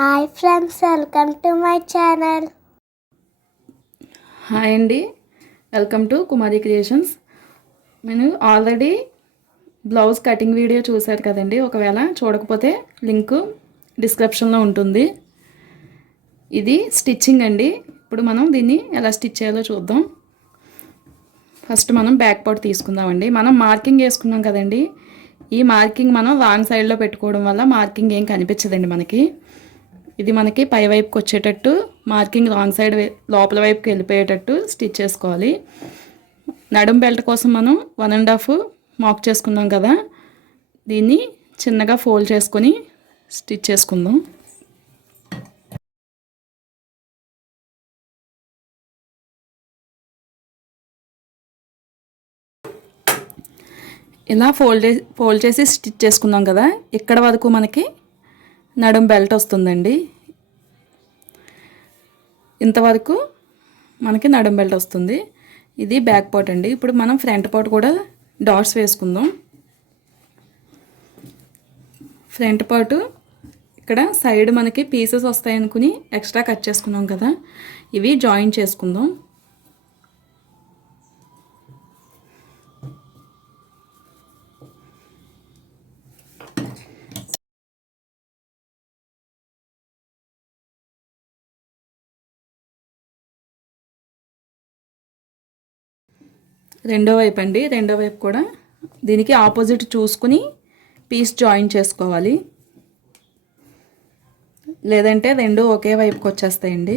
Hi friends welcome to my channel. Hi అండి welcome to Kumari creations. నేను already blouse cutting video చూశారు కదండి ఒకవేళ చూడకపోతే లింక్ డిస్క్రిప్షన్లో ఉంటుంది. ఇది స్టిచ్చింగ్ అండి ఇప్పుడు మనం దీన్ని ఎలా స్టిచ్ చేయాలో చూద్దాం. ఫస్ట్ మనం బ్యాక్ పార్ట్ తీసుకుందామండి మనం మార్కింగ్ వేసుకున్నాం కదండి ఈ మార్కింగ్ మనం రాంగ్ సైడ్లో పెట్టుకోవడం వల్ల మార్కింగ్ ఏం కనిపించదండి మనకి. ఇది మనకి పై వైపుకి వచ్చేటట్టు మార్కింగ్ రాంగ్ సైడ్ లోపల వైపుకి వెళ్ళిపోయేటట్టు స్టిచ్ చేసుకోవాలి. నడుం బెల్ట్ కోసం మనం వన్ అండ్ హాఫ్ మాక్ చేసుకున్నాం కదా. దీన్ని చిన్నగా ఫోల్డ్ చేసుకొని స్టిచ్ చేసుకుందాం. ఇలా ఫోల్డ్ ఫోల్డ్ చేసి స్టిచ్ చేసుకున్నాం కదా. ఇక్కడ వరకు మనకి నడుం బెల్ట్ వస్తుందండి. ఇంతవరకు మనకి నడుం బెల్ట్ వస్తుంది. ఇది బ్యాక్ పార్ట్ అండి. ఇప్పుడు మనం ఫ్రంట్ పార్ట్ కూడా డాట్స్ వేసుకుందాం. ఫ్రంట్ పార్ట్ ఇక్కడ సైడ్ మనకి పీసెస్ వస్తాయనుకుని ఎక్స్ట్రా కట్ చేసుకున్నాం కదా. ఇవి జాయిన్ చేసుకుందాం. రెండో వైపు అండి రెండో వైపు కూడా దీనికి ఆపోజిట్ చూసుకుని పీస్ జాయిన్ చేసుకోవాలి. లేదంటే రెండు ఒకే వైపుకి వచ్చేస్తాయండి.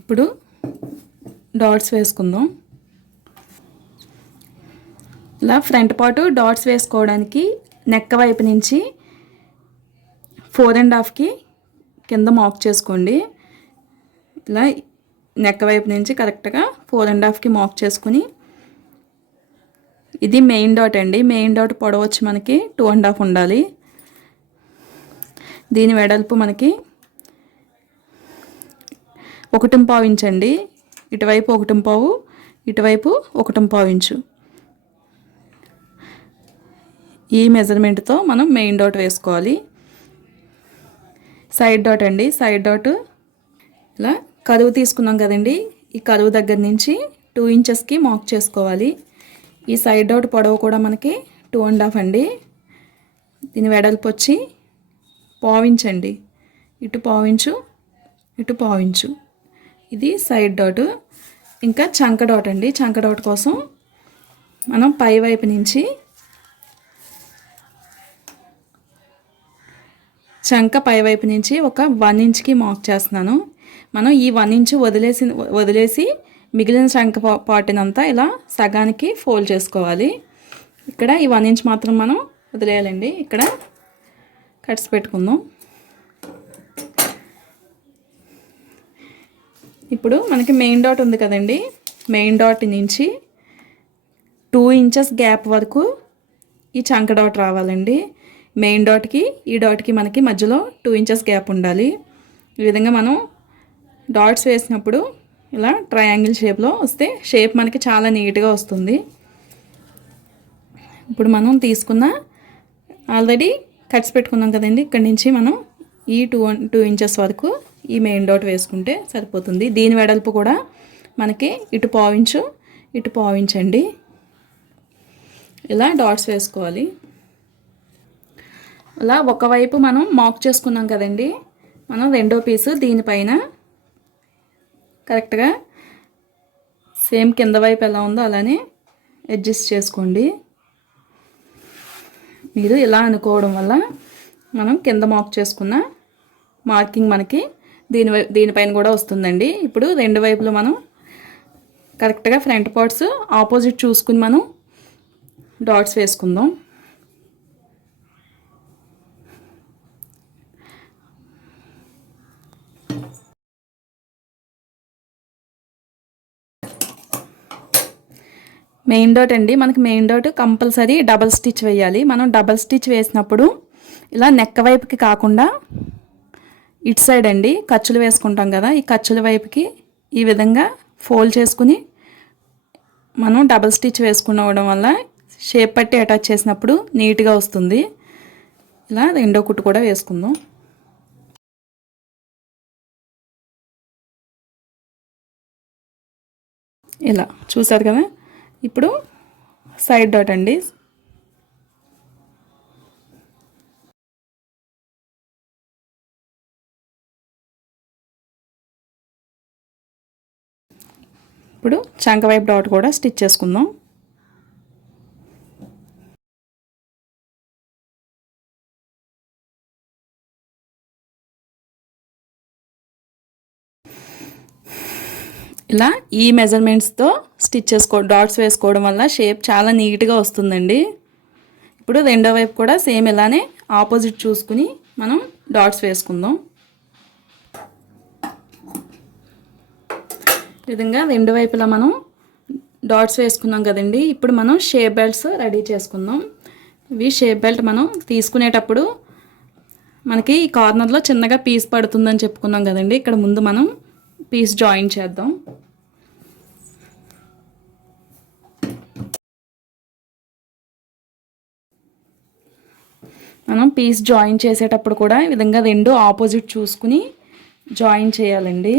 ఇప్పుడు డాట్స్ వేసుకుందాం. ఇలా ఫ్రంట్ పార్ట్ డాట్స్ వేసుకోవడానికి నెక్క వైపు నుంచి ఫోర్ అండ్ హాఫ్కి కింద మాక్ చేసుకోండి. ఇలా నెక్క వైపు నుంచి కరెక్ట్గా ఫోర్ అండ్ హాఫ్కి మాక్ చేసుకుని ఇది మెయిన్ డాట్ అండి. మెయిన్ డాట్ పొడవు వచ్చి మనకి టూ అండ్ హాఫ్ ఉండాలి. దీని వెడల్పు మనకి ఒకటి పావు ఇటువైపు ఒకటి పావు ఇటువైపు ఒకటి పావు ఇంచు. ఈ మెజర్మెంట్తో మనం మెయిన్ డాట్ వేసుకోవాలి. సైడ్ డాట్ అండి సైడ్ డాట్ ఇలా కరువు తీసుకున్నాం కదండి ఈ కరువు దగ్గర నుంచి టూ ఇంచెస్కి మాక్ చేసుకోవాలి. ఈ సైడ్ డాట్ పొడవు కూడా మనకి టూ అండ్ హాఫ్ అండి. దీని వెడల్పు వచ్చి పావించండి ఇటు పావించు ఇటు పావించు ఇది సైడ్ డాట్ ఇంకా చంక డాట్ అండి. చంక డాట్ కోసం మనం పై వైపు నుంచి చంక పైవైపు నుంచి ఒక వన్ ఇంచ్కి మాక్ చేస్తున్నాను. మనం ఈ వన్ ఇంచ్ వదిలేసి వదిలేసి మిగిలిన చంక పాటినంతా ఇలా సగానికి ఫోల్డ్ చేసుకోవాలి. ఇక్కడ ఈ వన్ ఇంచ్ మాత్రం మనం వదిలేయాలండి. ఇక్కడ కట్స్ పెట్టుకుందాం. ఇప్పుడు మనకి మెయిన్ డాట్ ఉంది కదండి. మెయిన్ డాట్ నుంచి టూ ఇంచెస్ గ్యాప్ వరకు ఈ చంక డాట్ రావాలండి. మెయిన్ డాట్కి ఈ డాట్కి మనకి మధ్యలో టూ ఇంచెస్ గ్యాప్ ఉండాలి. ఈ విధంగా మనం డాట్స్ వేసినప్పుడు ఇలా ట్రయాంగిల్ షేప్లో వస్తే షేప్ మనకి చాలా నీట్గా వస్తుంది. ఇప్పుడు మనం తీసుకున్న ఆల్రెడీ కట్స్ పెట్టుకున్నాం కదండి ఇక్కడి నుంచి మనం ఈ టూ టూ ఇంచెస్ వరకు ఈ మెయిన్ డాట్ వేసుకుంటే సరిపోతుంది. దీని వెడల్పు కూడా మనకి ఇటు పావించు ఇటు పావించండి ఇలా డాట్స్ వేసుకోవాలి. అలా ఒకవైపు మనం మాక్ చేసుకున్నాం కదండి. మనం రెండో పీసు దీనిపైన కరెక్ట్గా సేమ్ కింద వైపు ఎలా ఉందో అలానే అడ్జస్ట్ చేసుకోండి. మీరు ఇలా అనుకోవడం వల్ల మనం కింద మాక్ చేసుకున్న మార్కింగ్ మనకి దీని దీనిపైన కూడా వస్తుందండి. ఇప్పుడు రెండు వైపులు మనం కరెక్ట్గా ఫ్రంట్ పార్ట్స్ ఆపోజిట్ చూసుకుని మనం డాట్స్ వేసుకుందాం. మెయిన్ డాట్ అండి. మనకి main dot compulsory double stitch వేయాలి. మనం డబల్ స్టిచ్ వేసినప్పుడు ఇలా నెక్క వైపుకి కాకుండా ఇటు సైడ్ అండి ఖర్చులు వేసుకుంటాం కదా ఈ ఖర్చుల వైపుకి ఈ విధంగా ఫోల్డ్ చేసుకుని మనం డబల్ స్టిచ్ వేసుకునవడం వల్ల షేప్ పట్టి అటాచ్ చేసినప్పుడు నీట్గా వస్తుంది. ఇలా రెండో కుట్టు కూడా వేసుకుందాం. ఇలా చూసారు కదా? ఇప్పుడు సైడ్ డాట్ అండి. ఇప్పుడు చంక వైపు డాట్ కూడా స్టిచ్ చేసుకుందాం. ఇలా ఈ మెజర్మెంట్స్తో స్టిచ్ చేసుకో డాట్స్ వేసుకోవడం వల్ల షేప్ చాలా నీట్గా వస్తుందండి. ఇప్పుడు రెండో వైపు కూడా సేమ్ ఇలానే ఆపోజిట్ చూసుకుని మనం డాట్స్ వేసుకుందాం. విధంగా రెండు వైపులా మనం డాట్స్ వేసుకున్నాం కదండి. ఇప్పుడు మనం షేప్ బెల్ట్స్ రెడీ చేసుకుందాం. ఇవి షేప్ బెల్ట్ మనం తీసుకునేటప్పుడు మనకి ఈ కార్నర్లో చిన్నగా పీస్ పడుతుందని చెప్పుకున్నాం కదండి. ఇక్కడ ముందు మనం పీస్ జాయిన్ చేద్దాం. మనం పీస్ జాయిన్ చేసేటప్పుడు కూడా ఈ విధంగా రెండు ఆపోజిట్ చూసుకుని జాయిన్ చేయాలండి.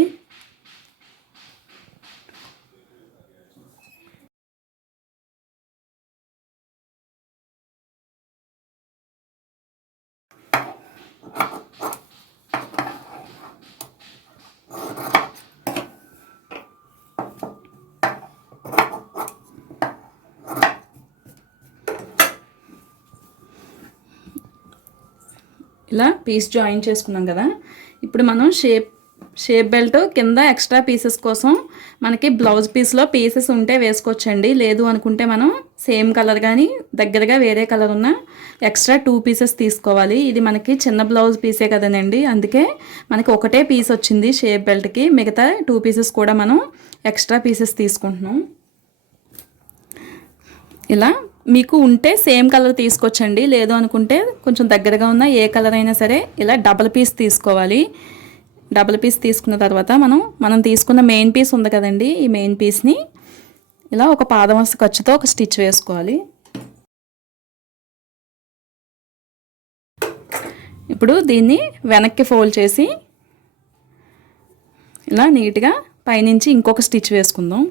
ఇలా పీస్ జాయిన్ చేసుకున్నాం కదా. ఇప్పుడు మనం షేప్ షేప్ బెల్ట్ కింద ఎక్స్ట్రా పీసెస్ కోసం మనకి బ్లౌజ్ పీస్లో పీసెస్ ఉంటే వేసుకోవచ్చండి. లేదు అనుకుంటే మనం సేమ్ కలర్ కానీ దగ్గరగా వేరే కలర్ ఉన్న ఎక్స్ట్రా టూ పీసెస్ తీసుకోవాలి. ఇది మనకి చిన్న బ్లౌజ్ పీసే కదనండి. అందుకే మనకి ఒకటే పీస్ వచ్చింది షేప్ బెల్ట్కి మిగతా టూ పీసెస్ కూడా మనం ఎక్స్ట్రా పీసెస్ తీసుకుంటున్నాం. ఇలా మీకు ఉంటే సేమ్ కలర్ తీసుకొచ్చండి. లేదు అనుకుంటే కొంచెం దగ్గరగా ఉన్న ఏ కలర్ అయినా సరే ఇలా డబల్ పీస్ తీసుకోవాలి. డబల్ పీస్ తీసుకున్న తర్వాత మనం మనం తీసుకున్న మెయిన్ పీస్ ఉంది కదండి ఈ మెయిన్ పీస్ని. ఇలా ఒక పాదమస్త ఖర్చుతో ఒక స్టిచ్ వేసుకోవాలి. ఇప్పుడు దీన్ని వెనక్కి ఫోల్డ్ చేసి ఇలా నీట్గా పైనుంచి ఇంకొక స్టిచ్ వేసుకుందాం.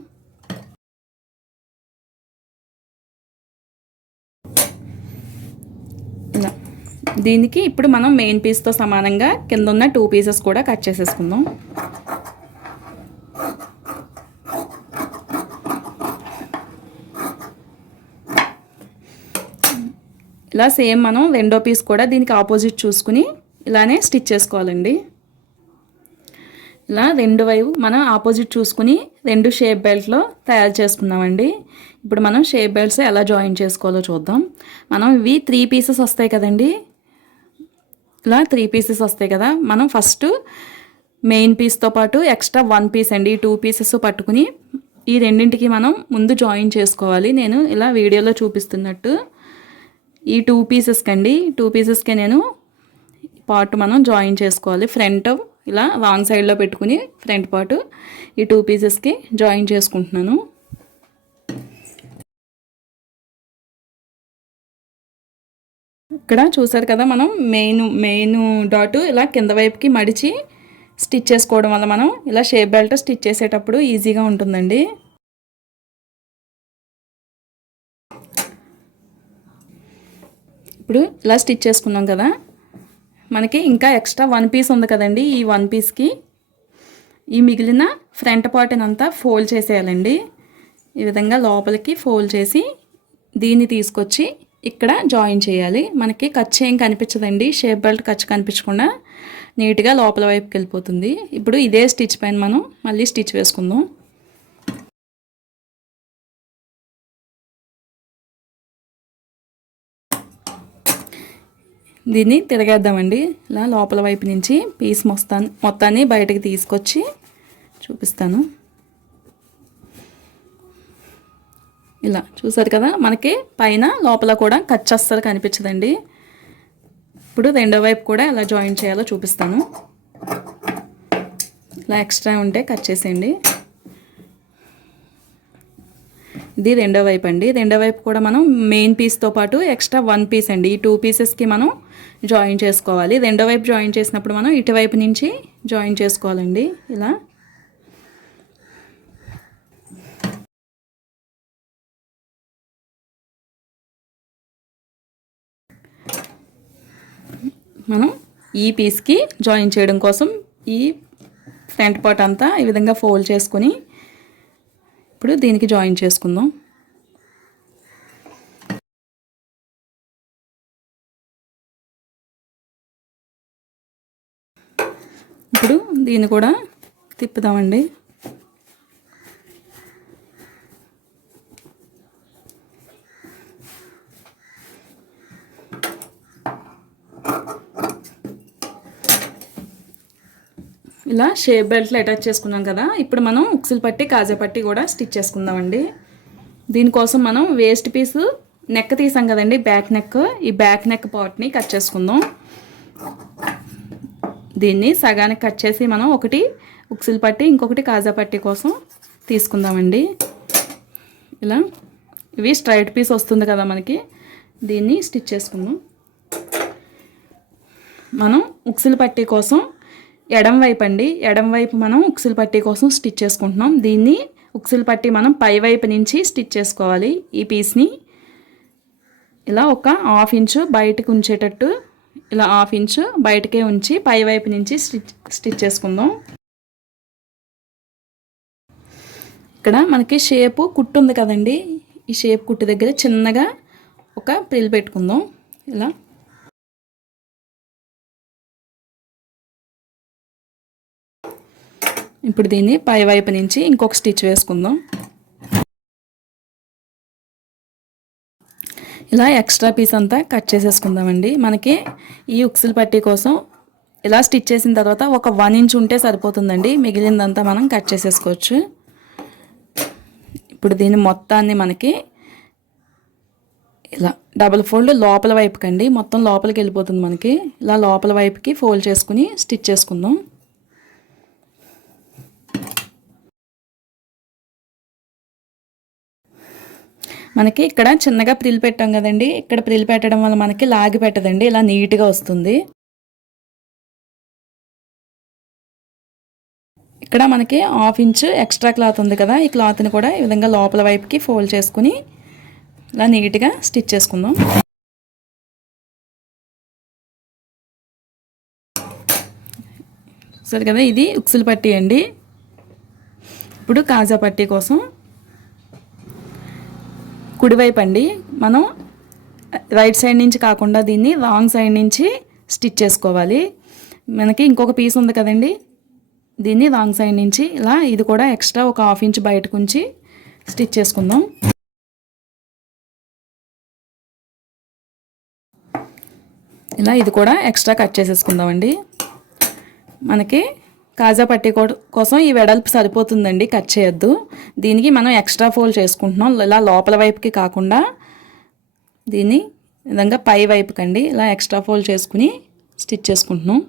దీనికి ఇప్పుడు మనం మెయిన్ పీస్తో సమానంగా కింద ఉన్న టూ పీసెస్ కూడా కట్ చేసేసుకుందాం. ఇలా సేమ్ మనం రెండో పీస్ కూడా దీనికి ఆపోజిట్ చూసుకుని ఇలానే స్టిచ్ చేసుకోవాలండి. ఇలా రెండు వైపు మనం ఆపోజిట్ చూసుకుని రెండు షేప్ బెల్ట్లో తయారు చేసుకున్నామండి ఇప్పుడు మనం షేప్ బెల్ట్స్ ఎలా జాయిన్ చేసుకోవాలో చూద్దాం. మనం ఇవి త్రీ పీసెస్ వస్తాయి కదండీ. ఇలా త్రీ పీసెస్ వస్తాయి కదా. మనం ఫస్ట్ మెయిన్ పీస్తో పాటు ఎక్స్ట్రా వన్ పీస్ అండి టూ పీసెస్ పట్టుకుని ఈ రెండింటికి మనం ముందు జాయిన్ చేసుకోవాలి. నేను ఇలా వీడియోలో చూపిస్తున్నట్టు ఈ టూ పీసెస్కి అండి టూ పీసెస్కే నేను పార్ట్ మనం జాయిన్ చేసుకోవాలి. ఫ్రంట్ ఇలా రాంగ్ సైడ్లో పెట్టుకుని ఫ్రంట్ పార్ట్ ఈ టూ పీసెస్కి జాయిన్ చేసుకుంటున్నాను. ఇక్కడ చూసారు కదా మనం మెయిన్ మెయిన్ డాటు ఇలా కింద వైపుకి మడిచి స్టిచ్ చేసుకోవడం వల్ల మనం ఇలా షేప్ బెల్ట్ స్టిచ్ చేసేటప్పుడు ఈజీగా ఉంటుందండి. ఇప్పుడు ఇలా స్టిచ్ చేసుకున్నాం కదా. మనకి ఇంకా ఎక్స్ట్రా వన్ పీస్ ఉంది కదండి ఈ వన్ పీస్కి. ఈ మిగిలిన ఫ్రంట్ పార్ట్ని అంతా ఫోల్డ్ చేసేయాలండి. ఈ విధంగా లోపలికి ఫోల్డ్ చేసి దీన్ని తీసుకొచ్చి ఇక్కడ జాయిన్ చేయాలి. మనకి ఖర్చు ఏం కనిపించదండి? షేప్ బెల్ట్ ఖర్చు కనిపించకుండా నీట్గా లోపల వైపుకి వెళ్ళిపోతుంది. ఇప్పుడు ఇదే స్టిచ్ పైన మనం మళ్ళీ స్టిచ్ వేసుకుందాం. దీన్ని తిరగేద్దామండి. ఇలా లోపల వైపు నుంచి పీస్ మొత్తాన్ని మొత్తాన్ని బయటకు తీసుకొచ్చి చూపిస్తాను. ఇలా చూసారు కదా మనకి పైన లోపల కూడా ఖర్చు అస్సలు కనిపించదండి. ఇప్పుడు రెండో వైపు కూడా ఎలా జాయిన్ చేయాలో చూపిస్తాను. ఇలా ఎక్స్ట్రా ఉంటే కట్ చేసేయండి. ఇది రెండో వైపు అండి. రెండో వైపు కూడా మనం మెయిన్ పీస్తో పాటు ఎక్స్ట్రా వన్ పీస్ అండి. ఈ టూ పీసెస్కి మనం జాయిన్ చేసుకోవాలి. రెండో వైపు జాయిన్ చేసినప్పుడు మనం ఇటువైపు నుంచి జాయిన్ చేసుకోవాలండి. ఇలా మనం ఈ పీస్కి జాయిన్ చేయడం కోసం ఈ ఫ్రంట్ పార్ట్ అంతా ఈ విధంగా ఫోల్డ్ చేసుకొని ఇప్పుడు దీనికి జాయిన్ చేసుకుందాం. ఇప్పుడు దీన్ని కూడా తిప్పుదామండి. ఇలా షేప్ బెల్ట్లు అటాచ్ చేసుకున్నాం కదా ఇప్పుడు మనం ఉక్సులు పట్టి కాజా పట్టి కూడా స్టిచ్ చేసుకుందామండి. దీనికోసం మనం వేస్ట్ పీసు నెక్ తీసాం కదండి బ్యాక్ నెక్. ఈ బ్యాక్ నెక్ పార్ట్ని కట్ చేసుకుందాం. దీన్ని సగానికి కట్ చేసి మనం ఒకటి ఉక్సులు పట్టి ఇంకొకటి కాజా పట్టి కోసం తీసుకుందామండి. ఇలా ఇవి స్ట్రైట్ పీస్ వస్తుంది కదా మనకి దీన్ని స్టిచ్ చేసుకుందాం. మనం ఉక్సులు పట్టి కోసం ఎడం వైపు అండి. ఎడం వైపు మనం ఉక్సులు పట్టి కోసం స్టిచ్ చేసుకుంటున్నాం. దీన్ని ఉక్సులు పట్టి మనం పై వైపు నుంచి స్టిచ్ చేసుకోవాలి. ఈ పీస్ని ఇలా ఒక హాఫ్ ఇంచు బయటకు ఉంచేటట్టు ఇలా హాఫ్ ఇంచు బయటకే ఉంచి పై వైపు నుంచి స్టిచ్ స్టిచ్ చేసుకుందాం. ఇక్కడ మనకి షేపు కుట్టు ఉంది కదండి. ఈ షేప్ కుట్టు దగ్గర చిన్నగా ఒక ప్రిల్ పెట్టుకుందాం. ఇలా ఇప్పుడు దీన్ని పై వైపు నుంచి ఇంకొక స్టిచ్ వేసుకుందాం. ఇలా ఎక్స్ట్రా పీస్ అంతా కట్ చేసేసుకుందామండి. మనకి ఈ ఉక్సుల పట్టీ కోసం ఇలా స్టిచ్ చేసిన తర్వాత ఒక వన్ ఇంచ్ ఉంటే సరిపోతుందండి. మిగిలిందంతా మనం కట్ చేసేసుకోవచ్చు. ఇప్పుడు దీన్ని మొత్తాన్ని మనకి ఇలా డబుల్ ఫోల్డ్ లోపల వైపుకండి. మొత్తం లోపలికి వెళ్ళిపోతుంది మనకి. ఇలా లోపల వైపుకి ఫోల్డ్ చేసుకుని స్టిచ్ చేసుకుందాం. మనకి ఇక్కడ చిన్నగా ప్రిల్ పెట్టాం కదండి. ఇక్కడ ప్రిల్ పెట్టడం వల్ల మనకి లాగి పెట్టదండి. ఇలా నీట్గా వస్తుంది. ఇక్కడ మనకి హాఫ్ ఇంచ్ ఎక్స్ట్రా క్లాత్ ఉంది కదా. ఈ క్లాత్ని కూడా ఈ విధంగా లోపల వైపుకి ఫోల్డ్ చేసుకుని ఇలా నీట్గా స్టిచ్ చేసుకుందాం. సరే కదా ఇది ఉక్సులు పట్టీ అండి. ఇప్పుడు కాజా పట్టీ కోసం కుడివైపు అండి. మనం రైట్ సైడ్ నుంచి కాకుండా దీన్ని రాంగ్ సైడ్ నుంచి స్టిచ్ చేసుకోవాలి. మనకి ఇంకొక పీస్ ఉంది కదండి. దీన్ని రాంగ్ సైడ్ నుంచి ఇలా ఇది కూడా ఎక్స్ట్రా ఒక హాఫ్ ఇంచ్ బయటకు ఉంచి స్టిచ్ చేసుకుందాం. ఇలా ఇది కూడా ఎక్స్ట్రా కట్ చేసేసుకుందామండి. మనకి కాజా పట్టీ కోసం ఈ వెడల్పు సరిపోతుందండి కట్ చేయొద్దు. దీనికి మనం ఎక్స్ట్రా ఫోల్డ్ చేసుకుంటున్నాం. ఇలా లోపల వైపుకి కాకుండా దీన్ని విధంగా పై వైపుకండి ఇలా ఎక్స్ట్రా ఫోల్డ్ చేసుకుని స్టిచ్ చేసుకుంటున్నాం.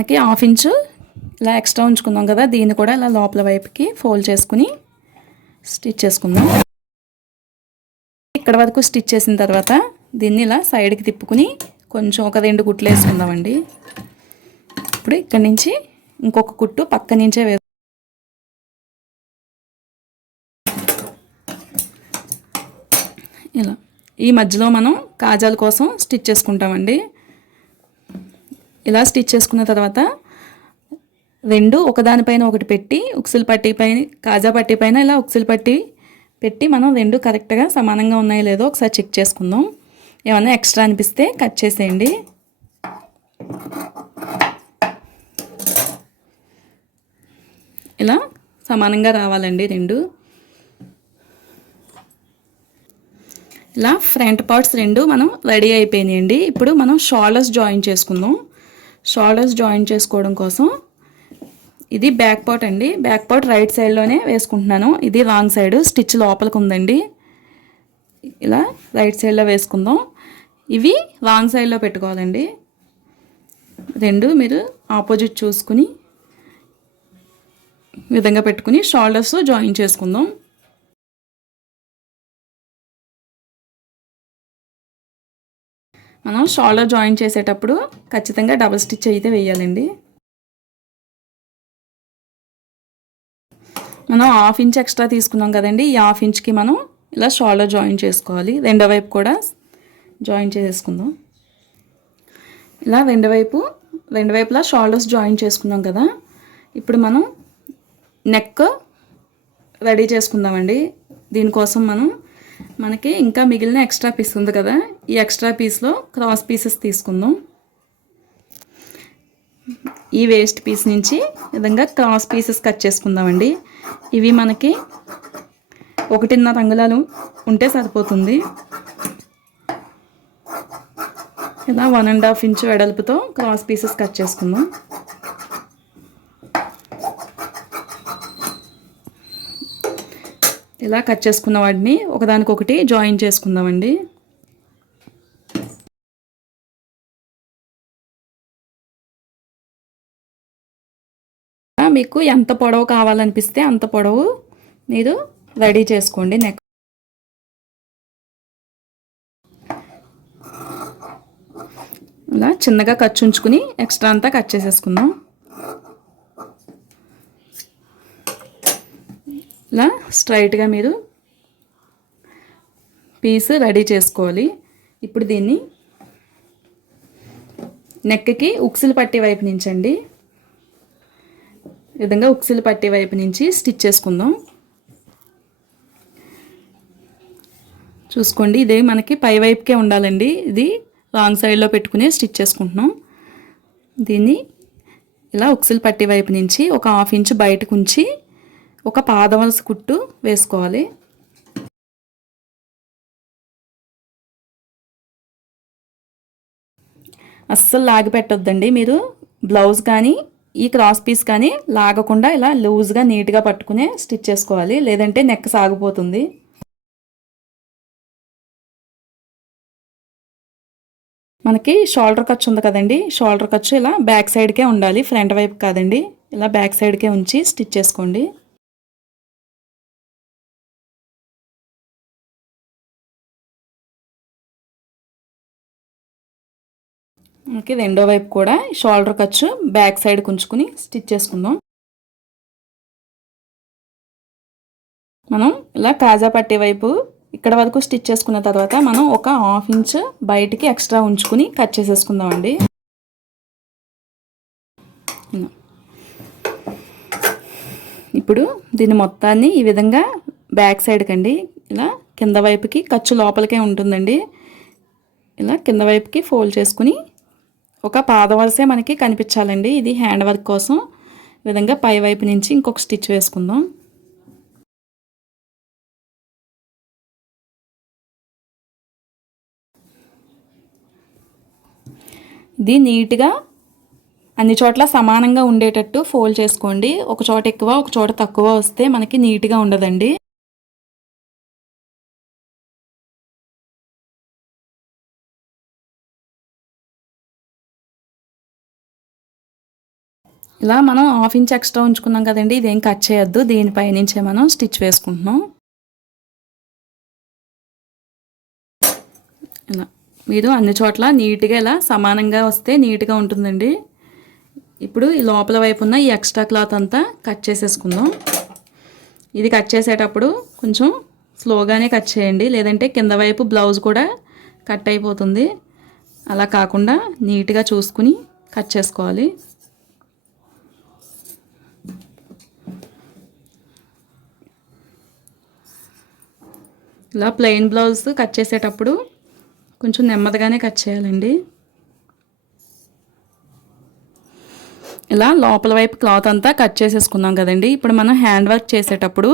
మనకి హాఫ్ ఇంచు ఇలా ఎక్స్ట్రా ఉంచుకుందాం కదా దీన్ని కూడా ఇలా లోపల వైపుకి ఫోల్డ్ చేసుకుని స్టిచ్ చేసుకుందాం. ఇక్కడ వరకు స్టిచ్ చేసిన తర్వాత దీన్ని ఇలా సైడ్కి తిప్పుకుని కొంచెం ఒక రెండు కుట్లు వేసుకుందామండి. ఇప్పుడు ఇక్కడి నుంచి ఇంకొక కుట్టు పక్క నుంచే వేసు ఇలా. ఈ మధ్యలో మనం కాజాల కోసం స్టిచ్ చేసుకుంటామండి. ఇలా స్టిచ్ చేసుకున్న తర్వాత రెండు ఒకదానిపైన ఒకటి పెట్టి ఉక్సులు పట్టి పైన కాజా పట్టి పైన ఇలా ఉక్సులు పట్టి పెట్టి మనం రెండు కరెక్ట్గా సమానంగా ఉన్నాయో లేదో ఒకసారి చెక్ చేసుకుందాం. ఏమన్నా ఎక్స్ట్రా అనిపిస్తే కట్ చేసేయండి. ఇలా సమానంగా రావాలండి రెండు. ఇలా ఫ్రంట్ పార్ట్స్ రెండు మనం రెడీ అయిపోయినాయండి. ఇప్పుడు మనం షోల్డర్స్ జాయిన్ చేసుకుందాం. షోల్డర్స్ జాయిన్ చేసుకోవడం కోసం ఇది బ్యాక్ పార్ట్ అండి. బ్యాక్ పార్ట్ రైట్ సైడ్లోనే వేసుకుంటున్నాను. ఇది రాంగ్ సైడ్ స్టిచ్ లోపలికి ఉందండి. ఇలా రైట్ సైడ్లో వేసుకుందాం. ఇవి లాంగ్ సైడ్లో పెట్టుకోవాలండి. రెండు మీరు ఆపోజిట్ చూసుకుని విధంగా పెట్టుకుని షోల్డర్స్ జాయిన్ చేసుకుందాం. మనం షోల్డర్ జాయిన్ చేసేటప్పుడు ఖచ్చితంగా డబుల్ స్టిచ్ అయితే వేయాలండి. మనం హాఫ్ ఇంచ్ ఎక్స్ట్రా తీసుకున్నాం కదండి. ఈ హాఫ్ ఇంచ్కి మనం ఇలా షోల్డర్ జాయిన్ చేసుకోవాలి. రెండో వైపు కూడా జాయిన్ చేసేసుకుందాం. ఇలా రెండు వైపు రెండు వైపులా షోల్డర్స్ జాయిన్ చేసుకున్నాం కదా. ఇప్పుడు మనం నెక్ రెడీ చేసుకుందామండి. దీనికోసం మనం మనకి ఇంకా మిగిలిన ఎక్స్ట్రా పీస్ ఉంది కదా. ఈ ఎక్స్ట్రా పీస్లో క్రాస్ పీసెస్ తీసుకుందాం. ఈ వేస్ట్ పీస్ నుంచి విధంగా క్రాస్ పీసెస్ కట్ చేసుకుందామండి. ఇవి మనకి ఒకటిన్నర అంగుళాలు ఉంటే సరిపోతుంది. ఇలా వన్ అండ్ హాఫ్ ఇంచ్ వెడల్పుతో క్రాస్ పీసెస్ కట్ చేసుకుందాం. ఇలా కట్ చేసుకున్న వాటిని ఒకదానికొకటి జాయిన్ చేసుకుందామండి. మీకు ఎంత పొడవు కావాలనిపిస్తే అంత పొడవు మీరు రెడీ చేసుకోండి. నెక్ ఇలా చిన్నగా కట్ ఉంచుకుని ఎక్స్ట్రా అంతా కట్ చేసేసుకుందాం. ఇలా స్ట్రైట్గా మీరు పీస్ రెడీ చేసుకోవాలి. ఇప్పుడు దీన్ని నెక్కి ఉక్సులు పట్టే వైపు నుంచి అండి విధంగా ఉక్సులు పట్టే వైపు నుంచి స్టిచ్ చేసుకుందాం. చూసుకోండి ఇదే మనకి పై వైపుకే ఉండాలండి. ఇది రాంగ్ సైడ్లో పెట్టుకుని స్టిచ్ చేసుకుంటున్నాం. దీన్ని ఇలా ఉక్సిల్ పట్టి వైపు నుంచి ఒక హాఫ్ ఇంచ్ బయటకు ఉంచి ఒక పాదవలస కుట్టు వేసుకోవాలి. అస్సలు లాగి పెట్టొద్దండి మీరు. బ్లౌజ్ కానీ ఈ క్రాస్ పీస్ కానీ లాగకుండా ఇలా లూజ్గా నీట్గా పట్టుకునే స్టిచ్ చేసుకోవాలి. లేదంటే నెక్ సాగిపోతుంది. మనకి షోల్డర్ ఖర్చు ఉంది కదండి. షోల్డర్ ఖర్చు ఇలా బ్యాక్ సైడ్కే ఉండాలి. ఫ్రంట్ వైపు కాదండి. ఇలా బ్యాక్ సైడ్కే ఉంచి స్టిచ్ చేసుకోండి. మనకి రెండో వైపు కూడా షోల్డర్ ఖర్చు బ్యాక్ సైడ్ ఉంచుకుని స్టిచ్ చేసుకుందాం. మనం ఇలా కాజా పట్టే వైపు ఇక్కడ వరకు స్టిచ్ చేసుకున్న తర్వాత మనం ఒక హాఫ్ ఇంచ్ బయటికి ఎక్స్ట్రా ఉంచుకుని కట్ చేసేసుకుందాం అండి ఇప్పుడు దీని మొత్తాన్ని ఈ విధంగా బ్యాక్ సైడ్కి అండి ఇలా కింద వైపుకి ఖర్చు లోపలికే ఉంటుందండి. ఇలా కింద వైపుకి ఫోల్డ్ చేసుకుని ఒక పాదవలసే మనకి కనిపించాలండి. ఇది హ్యాండ్ వర్క్ కోసం ఈ విధంగా పై వైపు నుంచి ఇంకొక స్టిచ్ వేసుకుందాం. ఇది నీట్గా అన్ని చోట్ల సమానంగా ఉండేటట్టు ఫోల్డ్ చేసుకోండి. ఒక చోట ఎక్కువ ఒక చోట తక్కువ వస్తే మనకి నీట్గా ఉండదండి. ఇలా మనం హాఫ్ ఇంచ్ ఎక్స్ట్రా ఉంచుకున్నాం కదండి. ఇదేం కట్ చేయొద్దు. దీనిపై నుంచే మనం స్టిచ్ వేసుకుంటున్నాం. ఇలా. మీరు అన్ని చోట్ల నీట్గా ఇలా సమానంగా వస్తే నీట్గా ఉంటుందండి. ఇప్పుడు ఈ లోపల వైపు ఉన్న ఈ ఎక్స్ట్రా క్లాత్ అంతా కట్ చేసేసుకుందాం. ఇది కట్ చేసేటప్పుడు కొంచెం స్లోగానే కట్ చేయండి. లేదంటే కింద వైపు బ్లౌజ్ కూడా కట్ అయిపోతుంది. అలా కాకుండా నీట్గా చూసుకుని కట్ చేసుకోవాలి. ఇలా ప్లెయిన్ బ్లౌజ్ కట్ చేసేటప్పుడు కొంచెం నెమ్మదిగానే కట్ చేయాలండి. ఇలా లోపల వైపు క్లాత్ అంతా కట్ చేసేసుకున్నాం కదండి. ఇప్పుడు మనం హ్యాండ్ వర్క్ చేసేటప్పుడు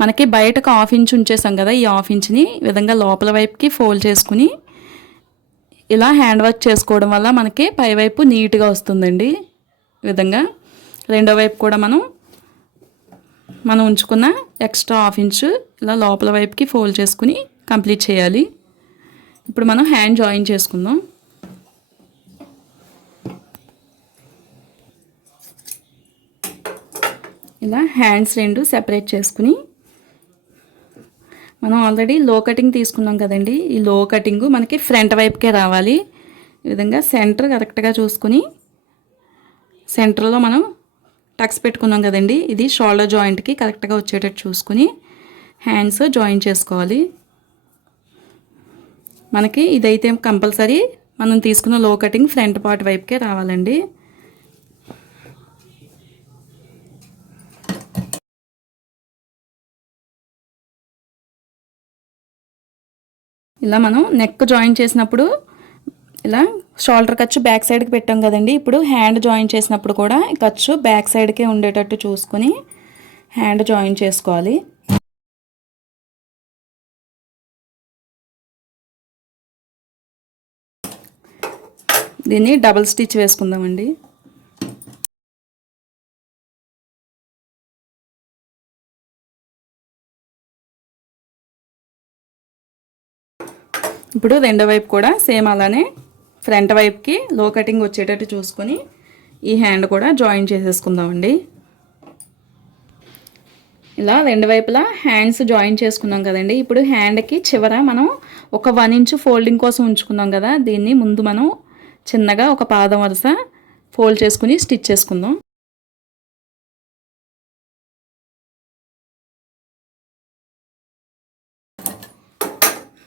మనకి బయటకు హాఫ్ ఇంచ్ ఉంచేసాం కదా ఈ హాఫ్ ఇంచ్ని విధంగా లోపల వైపుకి ఫోల్డ్ చేసుకుని ఇలా హ్యాండ్ వర్క్ చేసుకోవడం వల్ల మనకి పైవైపు నీట్గా వస్తుందండి. ఈ విధంగా రెండో వైపు కూడా మనం మనం ఉంచుకున్న ఎక్స్ట్రా హాఫ్ ఇంచు ఇలా లోపల వైపుకి ఫోల్డ్ చేసుకుని కంప్లీట్ చేయాలి. ఇప్పుడు మనం హ్యాండ్ జాయిన్ చేసుకుందాం. ఇలా హ్యాండ్స్ రెండు సెపరేట్ చేసుకుని మనం ఆల్రెడీ లో కటింగ్ తీసుకున్నాం కదండి. ఈ లో కటింగ్ మనకి ఫ్రంట్ వైపుకే రావాలి. ఈ విధంగా సెంటర్ కరెక్ట్గా చూసుకుని సెంటర్లో మనం టక్స్ పెట్టుకున్నాం కదండి. ఇది షోల్డర్ జాయింట్కి కరెక్ట్గా వచ్చేటట్టు చూసుకుని హ్యాండ్స్ జాయిన్ చేసుకోవాలి. మనకి ఇదైతే కంపల్సరీ మనం తీసుకున్న లో కటింగ్ ఫ్రంట్ పార్ట్ వైపుకే రావాలండి. ఇలా మనం నెక్ జాయిన్ చేసినప్పుడు ఇలా షోల్డర్ ఖర్చు బ్యాక్ సైడ్కి పెట్టాం కదండి. ఇప్పుడు హ్యాండ్ జాయిన్ చేసినప్పుడు కూడా ఖర్చు బ్యాక్ సైడ్కే ఉండేటట్టు చూసుకుని హ్యాండ్ జాయిన్ చేసుకోవాలి. దీన్ని డబల్ స్టిచ్ వేసుకుందామండి. ఇప్పుడు రెండో వైపు కూడా సేమ్ అలానే ఫ్రంట్ వైపుకి లో కటింగ్ వచ్చేటట్టు చూసుకొని ఈ హ్యాండ్ కూడా జాయిన్ చేసేసుకుందామండి. ఇలా రెండు వైపులా హ్యాండ్స్ జాయిన్ చేసుకున్నాం కదండి. ఇప్పుడు హ్యాండ్కి చివర మనం ఒక వన్ ఇంచ్ ఫోల్డింగ్ కోసం ఉంచుకున్నాం కదా. దీన్ని ముందు మనం చిన్నగా ఒక పాదం వరుస ఫోల్డ్ చేసుకుని స్టిచ్ చేసుకుందాం.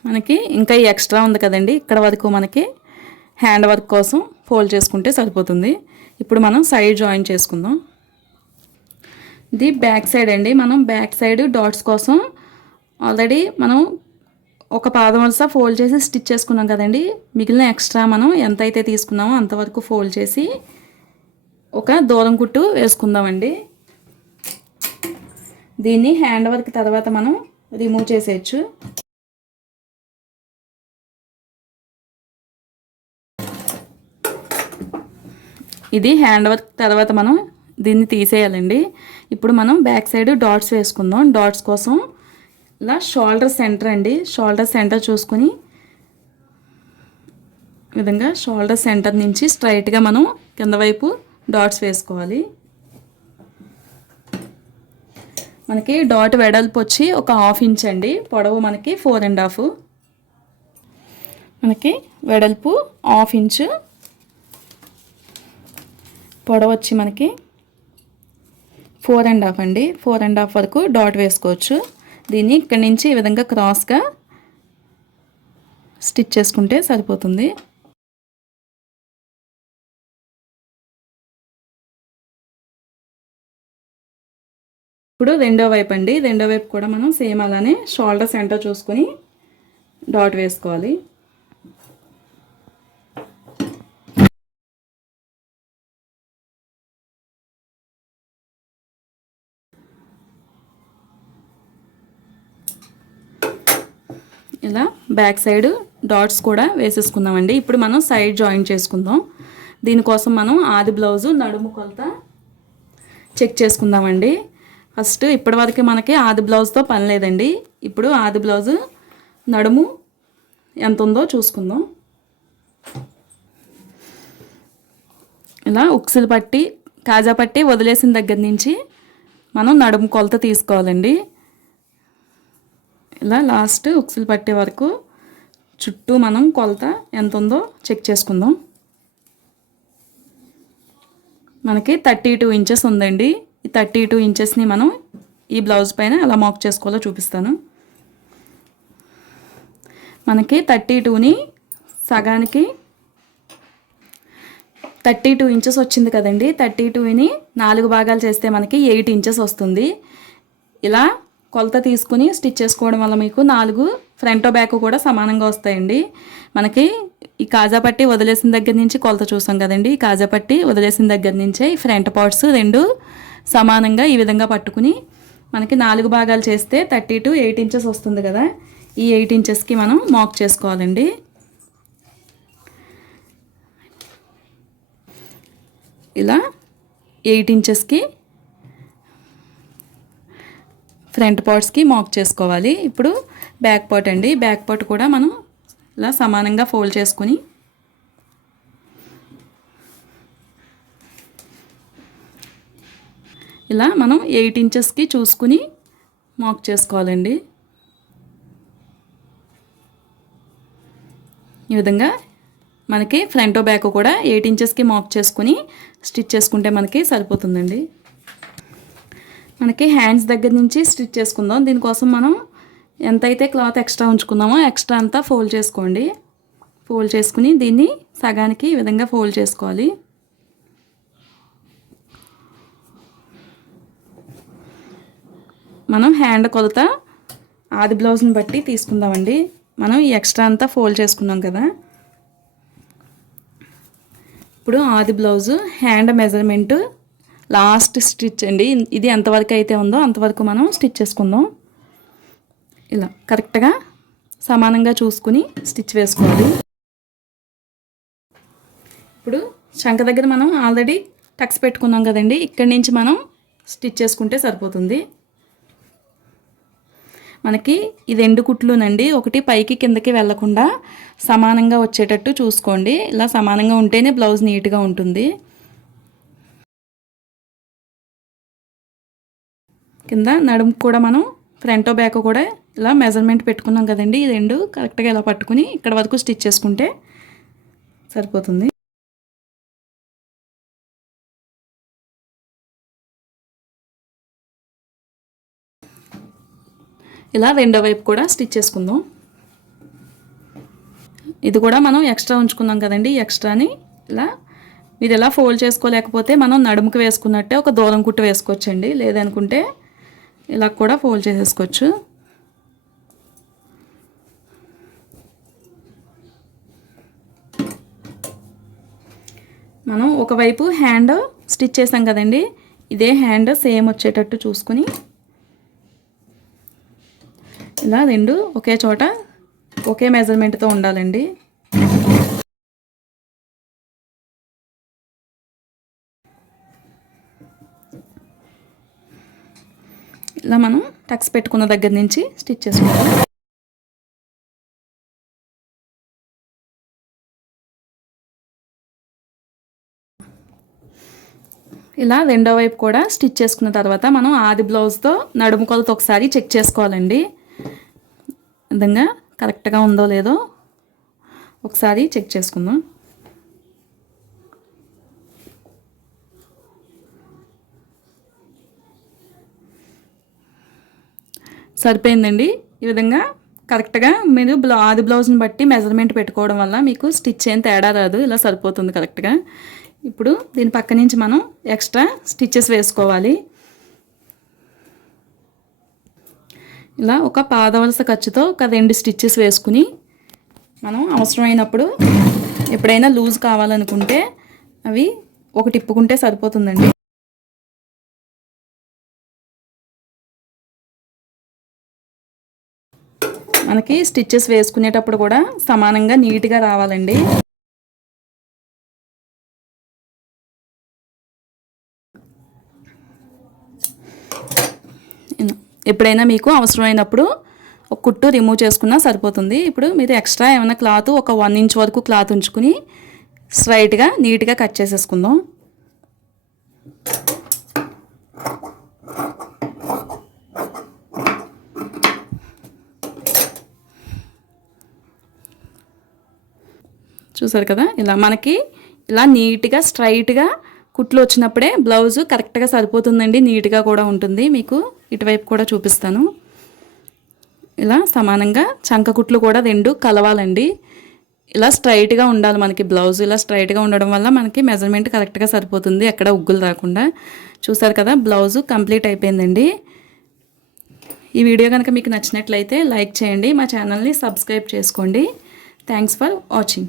మనకి ఇంకా ఈ ఎక్స్ట్రా ఉంది కదండి. ఇక్కడ వరకు మనకి హ్యాండ్ వర్క్ కోసం ఫోల్డ్ చేసుకుంటే సరిపోతుంది. ఇప్పుడు మనం సైడ్ జాయిన్ చేసుకుందాం. ఇది బ్యాక్ సైడ్ అండి. మనం బ్యాక్ సైడ్ డాట్స్ కోసం ఆల్రెడీ మనం ఒక పాదం వరుస ఫోల్డ్ చేసి స్టిచ్ చేసుకున్నాం కదండి. మిగిలిన ఎక్స్ట్రా మనం ఎంత అయితే తీసుకున్నామో అంతవరకు ఫోల్డ్ చేసి ఒక దూరం కుట్టు వేసుకుందామండి. దీన్ని హ్యాండ్ వర్క్ తర్వాత మనం రిమూవ్ చేసేయచ్చు. ఇది హ్యాండ్ వర్క్ తర్వాత మనం దీన్ని తీసేయాలండి. ఇప్పుడు మనం బ్యాక్ సైడ్ డాట్స్ వేసుకుందాం. డాట్స్ కోసం ఇలా షోల్డర్ సెంటర్ అండి. షోల్డర్ సెంటర్ చూసుకుని విధంగా షోల్డర్ సెంటర్ నుంచి స్ట్రైట్గా మనం కింద వైపు డాట్స్ వేసుకోవాలి. మనకి డాట్ వెడల్పు వచ్చి ఒక హాఫ్ ఇంచ్ అండి. పొడవు మనకి ఫోర్ అండ్ హాఫ్ మనకి వెడల్పు హాఫ్ ఇంచు పొడవు వచ్చి మనకి ఫోర్ అండ్ హాఫ్ అండి. ఫోర్ అండ్ హాఫ్ వరకు డాట్ వేసుకోవచ్చు. దీన్ని ఇక్కడి నుంచి ఈ విధంగా క్రాస్గా స్టిచ్ చేసుకుంటే సరిపోతుంది. ఇప్పుడు రెండో వైపు అండి. రెండో వైపు కూడా మనం సేమ్ అలానే షోల్డర్ సెంటర్ చూసుకొని డాట్ వేసుకోవాలి. ఇలా బ్యాక్ సైడ్ డాట్స్ కూడా వేసేసుకుందామండి. ఇప్పుడు మనం సైడ్ జాయిన్ చేసుకుందాం. దీనికోసం మనం ఆది బ్లౌజు నడుము కొలత చెక్ చేసుకుందామండి. ఫస్ట్ ఇప్పటివరకు మనకి ఆది బ్లౌజ్తో పని లేదండి. ఇప్పుడు ఆది బ్లౌజు నడుము ఎంత ఉందో చూసుకుందాం. ఇలా ఉక్సులు పట్టి కాజా పట్టి వదిలేసిన దగ్గర నుంచి మనం నడుము కొలత తీసుకోవాలండి. ఇలా లాస్ట్ ఉక్సులు పట్టే వరకు చుట్టూ మనం కొలత ఎంత ఉందో చెక్ చేసుకుందాం. మనకి థర్టీ టూ ఇంచెస్ ఉందండి. ఈ థర్టీ టూ ఇంచెస్ని మనం ఈ బ్లౌజ్ పైన ఎలా మాక్ చేసుకోవాలో చూపిస్తాను. మనకి థర్టీ టూని సగానికి థర్టీ టూ ఇంచెస్ వచ్చింది కదండి. థర్టీ టూని నాలుగు భాగాలు చేస్తే మనకి ఎయిట్ ఇంచెస్ వస్తుంది. ఇలా కొలత తీసుకుని స్టిచ్ చేసుకోవడం వల్ల మీకు నాలుగు ఫ్రంట్ బ్యాక్ కూడా సమానంగా వస్తాయండి. మనకి ఈ కాజా పట్టి వదిలేసిన దగ్గర నుంచి కొలత చూసాం కదండి. ఈ కాజా పట్టి వదిలేసిన దగ్గర నుంచే ఈ ఫ్రంట్ పార్ట్స్ రెండు సమానంగా ఈ విధంగా పట్టుకుని మనకి నాలుగు భాగాలు చేస్తే థర్టీ టు ఎయిట్ ఇంచెస్ వస్తుంది కదా. ఈ ఎయిట్ ఇంచెస్కి మనం మాక్ చేసుకోవాలండి. ఇలా ఎయిట్ ఇంచెస్కి ఫ్రంట్ పార్ట్స్కి మాక్ చేసుకోవాలి. ఇప్పుడు బ్యాక్ పార్ట్ అండి. బ్యాక్ పార్ట్ కూడా మనం ఇలా సమానంగా ఫోల్డ్ చేసుకుని ఇలా మనం ఎయిట్ ఇంచెస్కి చూసుకుని మాక్ చేసుకోవాలండి. ఈ విధంగా మనకి ఫ్రంట్ బ్యాక్ కూడా ఎయిట్ ఇంచెస్కి మాక్ చేసుకుని స్టిచ్ చేసుకుంటే మనకి సరిపోతుందండి. మనకి హ్యాండ్స్ దగ్గర నుంచి స్టిచ్ చేసుకుందాం. దీనికోసం మనం ఎంతైతే క్లాత్ ఎక్స్ట్రా ఉంచుకుందామో ఎక్స్ట్రా అంతా ఫోల్డ్ చేసుకోండి. ఫోల్డ్ చేసుకుని దీన్ని సగానికి ఈ విధంగా ఫోల్డ్ చేసుకోవాలి. మనం హ్యాండ్ కొలత ఆది బ్లౌజ్ని బట్టి తీసుకుందామండి. మనం ఈ ఎక్స్ట్రా అంతా ఫోల్డ్ చేసుకున్నాం కదా. ఇప్పుడు ఆది blouse hand measurement last stitch అండి. ఇది ఎంతవరకు అయితే ఉందో అంతవరకు మనం స్టిచ్ చేసుకుందాం. ఇలా కరెక్ట్గా సమానంగా చూసుకుని స్టిచ్ వేసుకోవాలి. ఇప్పుడు శంఖ దగ్గర మనం ఆల్రెడీ టక్స్ పెట్టుకున్నాం కదండి. ఇక్కడి నుంచి మనం స్టిచ్ చేసుకుంటే సరిపోతుంది. మనకి ఈ రెండు కుట్లునండి. ఒకటి పైకి కిందకి వెళ్ళకుండా సమానంగా వచ్చేటట్టు చూసుకోండి. ఇలా సమానంగా ఉంటేనే బ్లౌజ్ నీట్గా ఉంటుంది. కింద నడుము కూడా మనం ఫ్రంట్ బ్యాక్ కూడా ఇలా మెజర్మెంట్ పెట్టుకున్నాం కదండి. ఈ రెండు కరెక్ట్గా ఇలా పట్టుకుని ఇక్కడ వరకు స్టిచ్ చేసుకుంటే సరిపోతుంది. ఇలా రెండో వైపు కూడా స్టిచ్ చేసుకుందాం. ఇది కూడా మనం ఎక్స్ట్రా ఉంచుకున్నాం కదండి. ఎక్స్ట్రాని ఇలా మీరు ఎలా ఫోల్డ్ చేసుకోలేకపోతే మనం నడుముకు వేసుకున్నట్టే ఒక దూరం కుట్టు వేసుకోవచ్చండి. లేదనుకుంటే ఇలా కూడా ఫోల్డ్ చేసేసుకోవచ్చు. మనం ఒకవైపు హ్యాండ్ స్టిచ్ చేసాం కదండి ఇదే హ్యాండ్ సేమ్ వచ్చేటట్టు చూసుకుని ఇలా రెండు ఒకే చోట ఒకే మెజర్మెంట్తో ఉండాలండి. ఇలా మనం టక్స్ పెట్టుకున్న దగ్గర నుంచి స్టిచ్ చేసుకుంటాం ఇలా రెండో వైపు కూడా స్టిచ్ చేసుకున్న తర్వాత మనం ఆది బ్లౌజ్తో నడుము కొలత ఒకసారి చెక్ చేసుకోవాలండి. విధంగా కరెక్ట్గా ఉందో లేదో ఒకసారి చెక్ చేసుకుందాం. సరిపోయిందండి. ఈ విధంగా కరెక్ట్గా మీరు బ్లౌ ఆది బ్లౌజ్ని బట్టి మెజర్మెంట్ పెట్టుకోవడం వల్ల మీకు స్టిచ్ ఏం తేడా రాదు. ఇలా సరిపోతుంది కరెక్ట్గా ఇప్పుడు దీని పక్క నుంచి మనం ఎక్స్ట్రా స్టిచ్చెస్ వేసుకోవాలి. ఇలా ఒక పాదవలస ఖర్చుతో ఒక రెండు స్టిచ్చెస్ వేసుకుని మనం అవసరమైనప్పుడు ఎప్పుడైనా లూజ్ కావాలనుకుంటే అవి ఒకటి ఇప్పుకుంటే సరిపోతుందండి. మనకి స్టిచ్చెస్ వేసుకునేటప్పుడు కూడా సమానంగా నీట్గా రావాలండి. ఎప్పుడైనా మీకు అవసరమైనప్పుడు ఒక కుట్టు రిమూవ్ చేసుకున్నా సరిపోతుంది. ఇప్పుడు మీరు ఎక్స్ట్రా ఏమైనా క్లాత్ ఒక వన్ ఇంచ్ వరకు క్లాత్ ఉంచుకుని స్ట్రైట్గా నీట్గా కట్ చేసేసుకుందాం. చూసారు కదా? ఇలా మనకి ఇలా నీట్గా స్ట్రైట్గా కుట్లు వచ్చినప్పుడే బ్లౌజ్ కరెక్ట్గా సరిపోతుందండి. నీట్గా కూడా ఉంటుంది. మీకు ఇటువైపు కూడా చూపిస్తాను. ఇలా సమానంగా చంక కుట్లు కూడా రెండు కలవాలండి. ఇలా స్ట్రైట్గా ఉండాలి మనకి బ్లౌజ్. ఇలా స్ట్రైట్గా ఉండడం వల్ల మనకి మెజర్మెంట్ కరెక్ట్గా సరిపోతుంది. ఎక్కడ ఉగ్గులు రాకుండా. చూసారు కదా? బ్లౌజు కంప్లీట్ అయిపోయిందండి. ఈ వీడియో కనుక మీకు నచ్చినట్లయితే లైక్ చేయండి. మా ఛానల్ని సబ్స్క్రైబ్ చేసుకోండి. Thanks for watching.